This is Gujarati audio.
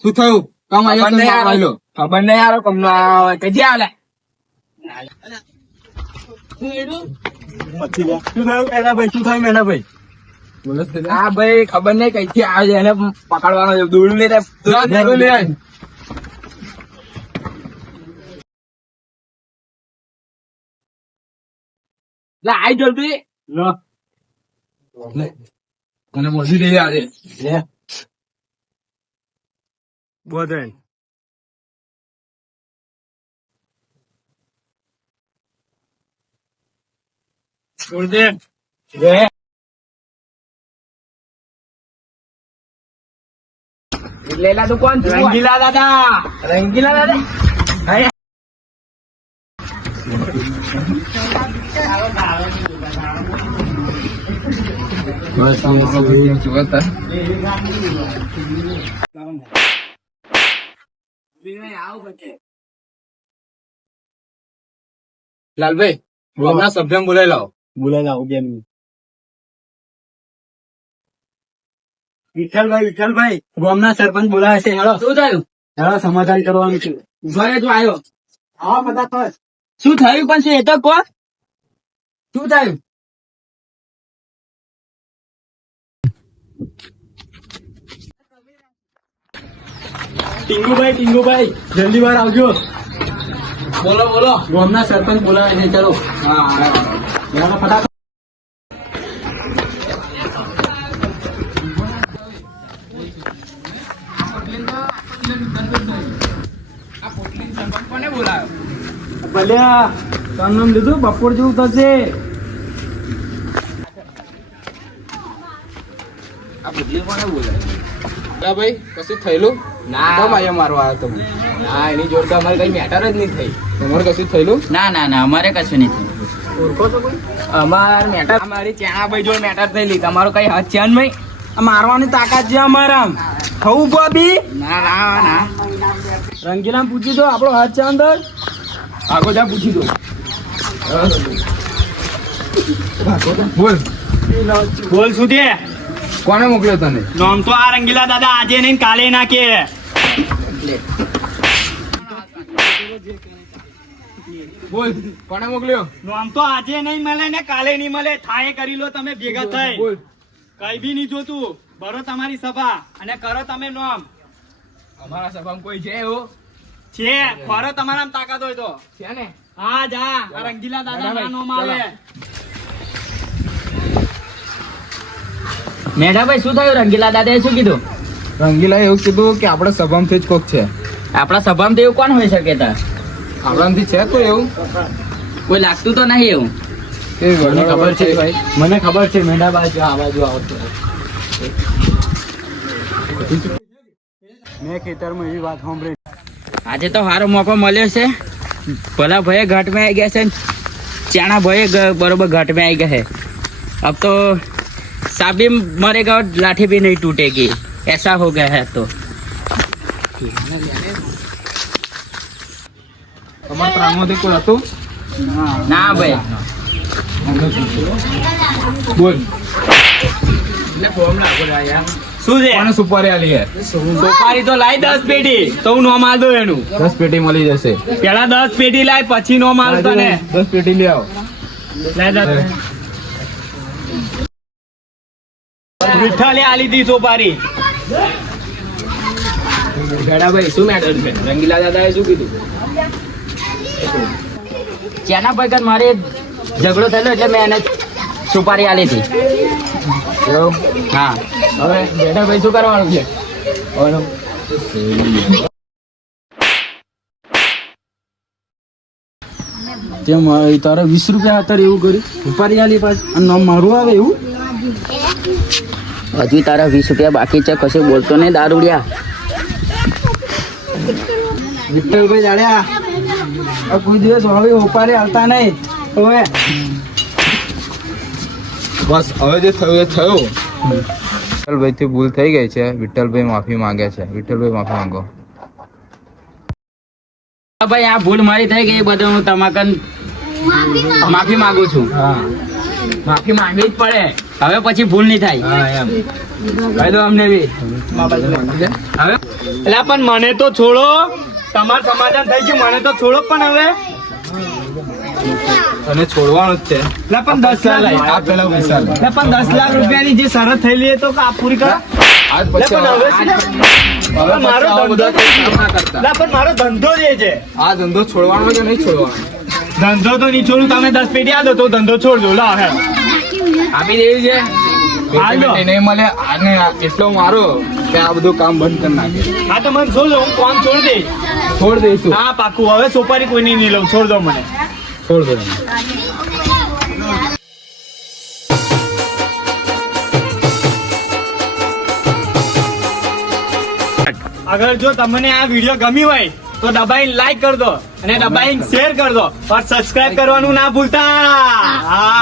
શું થયું? કામ આવ્યો? ખબર નહીં યાર, કમ કઈ આવે? શું થયું મેનાભાઈ? શું થયું મેનાભાઈ? હા ભાઈ, ખબર નહીં કઈથી આવે છે, એને પકડવાનો દોડું લઈ આઈ જલ્દી મને મોજી દઈ આજે બોધન છોડ દે લેલા તું કોણ? રંગીલા દાદા. રંગીલા દાદા લાલભાઈ હમણાં સભ્ય બોલાવી લાવો. બે મિનિટ. વિઠ્ઠલભાઈ ગામના સરપંચ બોલાવે છે. હેલો. શું થયું? હેલો, સમાધાન કરવાનું છે. ઉભા તું આવ્યો. હા બધા થયું. શું થયું પણ છે એ તો કહો. શું થયું? ટીંગુભાઈ જલ્દી વાર આવજો. બોલો ગામના સરપંચ બોલાવે છે. ચલો. હા ફટાફટ. કોને બોલાવ્યો? ભલ્યા તારું નામ લીધું બપોર જેવું થશે. આ બદલી કોને બોલાવ્યો? ભાઈ કશું થયેલું? ના મારવા આવ્યો તો. હા, એની જોડે અમારે કઈ મેટર જ નહીં થઈ. તમારે કશું થયેલું? ના અમારે કશું નહીં થયું. ઓળખો છો કોઈ? અમાર મેટર અમારી ચાણાભાઈ જોડે મેટર થયેલી. તમારો કઈ હાથ છે ને ભાઈ? મારવાની તાકાત છે અમારા. ખવું ભાભી? ના રંગીલા પૂછી દો, આપણો હાથ છે અંદર. આગો જા પૂછી દો. બોલ શું છે? કોને મોકલ્યો તને? નામ તો આ રંગીલા દાદા આજે નહીં કાલે નાખે. બોલ કોને મોકલ્યો? નામ તો આજે નહીં મળે ને કાલે નહીં મળે. થાય કરી લો તમે ભેગા થાય. કઈ બી નહીં જોતું. ભરો તમારી સભા અને કરો તમે નામ. અમારા સભામાં કોઈ છે એવું? છે. ફરો તમારા તાકાત હોય તો છે ને. હા જા. આ રંગીલા દાદા નામ આવે. મેઢાભાઈ શું થયું? રંગીલા દાદાએ શું કીધું? રંગીલા એવું કીધું કે આપણા સભામાંથી જ કોક છે. આપણા સભામાંથી એવું કોણ હોય શકે? આપણામાંથી છે કોઈ એવું? કોઈ લાગતું તો નહીં એવું. મને ખબર છે ભાઈ, મને ખબર છે. મેઢાભાઈ આ બાજુ આવતો. મેં ખેતરમાં એવી વાત સાંભળી. આજે તો સારો મોકો મળ્યો છે. ભલા ભાઈ ઘાટમાં આવી ગયા છે. ચાણા ભાઈ બરોબર ઘાટમાં આવી ગયા છે. अब तो साबी मरेगा और लाठी भी नहीं टूटेगी, ऐसा हो गया है. तो તમારા પ્રાણમાંથી કોઈ હતું? ના ભાઈ. બોલ ફોર્મ લાગો યાર. શું છે? કોને સુપારી આલી હે? સુપારી તો લાઈ 10 પેટી. તો હું નો માલ દઉં એનું. 10 પેટી મળી જશે. પેલા 10 પેટી લાય પછી નો માલ તને. 10 પેટી લઈ આવો. લાય 10. વિઠ્ઠલે આલી દી સોપારી. ગડાભાઈ શું મેટર છે? રંગીલા દાદાએ શું કીધું? ચાના ભાઈ મારે ઝઘડો થયેલો એટલે મેં એને સુપારી આલી હતી. હા, હવે ગડાભાઈ શું કરવાનું છે? તારે 20 રૂપિયા હતા એવું કર્યું. સુપારી આલી પાછી નામ મારું આવે એવું? હજી તારા 20 રૂપિયા બાકી છે. કશું બોલતો નહીં દારૂડિયા. વિઠ્ઠલભાઈ જાડ્યા કોઈ દિવસ હવે ઉપારે હાલતા નહીં. હવે બસ હવે જે થયું એ થયું. વિઠ્ઠલભાઈ થી ભૂલ થઈ ગઈ છે. વિઠ્ઠલભાઈ માફી માંગે છે. વિઠ્ઠલભાઈ માફી માંગો. ભાઈ આ ભૂલ મારી થઈ ગઈ. બધું હું તમાકન માફી માંગુ છું. હા માફી માંગવી જ પડે, હવે પછી ભૂલ નહીં થાય. હા એમ કહી દો અમને બી હવે એટલે પણ મને તો છોડો, તમારું સમાધાન થઈ ગયું, મને તો છોડો. પણ હવે તને છોડવાનું જ છે. એટલે પણ 10 લાખ આ પેલા પૈસા લે. એટલે પણ 10 લાખ રૂપિયાની જે શરત થયેલી એ તો આ પૂરી કરો. આજ એટલે પછી પણ હવે હવે મારો પછી આવા ધંધો બધા કામ ના કરતા. એટલે પણ મારો ધંધો જે છે, આ ધંધો છોડવાનો કે નહીં છોડવાનો? ધંધો તો નહીં છોડું. તમે 10 પેટી આલો તો ધંધો છોડજો. લા હે આપી દેવી છે હાલ દો. પેટી નહીં મળે આને એટલો મારો કે આ બધું કામ બંધ કરી નાખે. હા તો મને છોડો, હું કામ છોડી દઈશ. છોડ દઈશું. હા પાકું. હવે સોપારી કોઈ નહીં લઉં. છોડ દો મને. છોડ દો. અગર જો તમને આ વિડીયો ગમી હોય તો દબાઈને લાઈક કરી દો અને દબાઈને શેર કરી દો और સબસ્ક્રાઇબ કરવાનું ના ભૂલતા. હા.